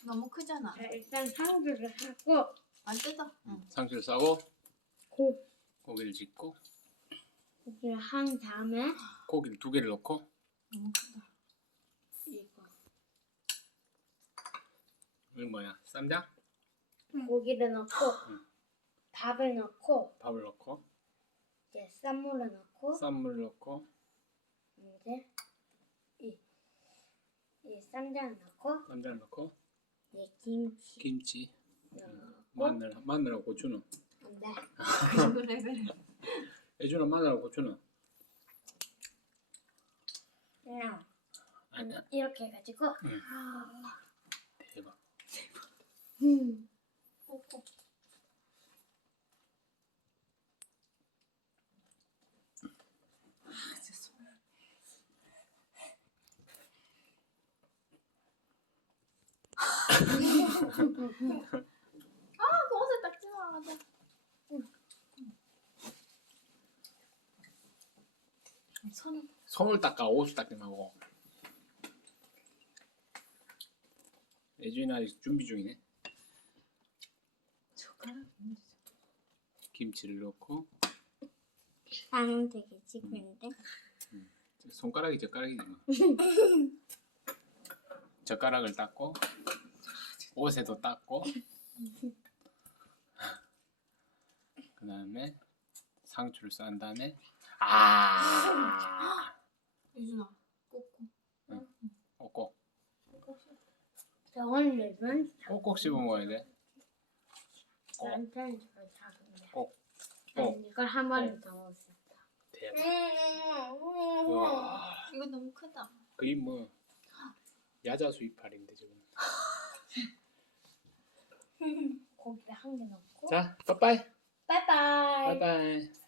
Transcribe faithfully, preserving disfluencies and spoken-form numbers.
너무 크잖아. 자, 일단 상주를 하고 안 뜯어. 응. 상추를 싸고 고, 고기를 짓고 고기를 한 다음에 고기를 두 개를 넣고 너무 크다. 이거 이건 뭐야? 쌈장? 고기를 넣고 응. 밥을 넣고 밥을 넣고 이제 쌈무를 넣고 쌈물 넣고 이제 이, 이 쌈장을 넣고 쌈장 넣고 이제 김치 김치, 넣고 마늘, 마늘하고 고추는 안돼 그래 그래. 예준아 마늘하고 고추는 그냥 아니야. 이렇게 해가지고 응. 대박. 음. 뽀뽀. 아 진짜 손. 아, 그 옷에 딱 지나가자. 손. 손을 닦아 옷을 닦지 말고. 예준이 아직 준비 중이네. 젓가락 있는데. 김치를 넣고 나는 되게 찍고 있는데 손가락이 젓가락이지 뭐. 젓가락을 닦고 옷에도 닦고 그 다음에 상추를 싼 다음에 아 유준아, 꼬꼬. 꼭꼭 병원 내면 꼭꼭 씹어 먹어야 돼. 꼭. 나한테는 저걸 작은데 꼭. 난 이걸 한 번에 더 먹을 수 있다 대박. 와, 이거 너무 크다. 거의 뭐 야자수 이파리인데 지금. 고기를 한 개 넣고 자, 빠빠이. 빠이빠이 빠빠이.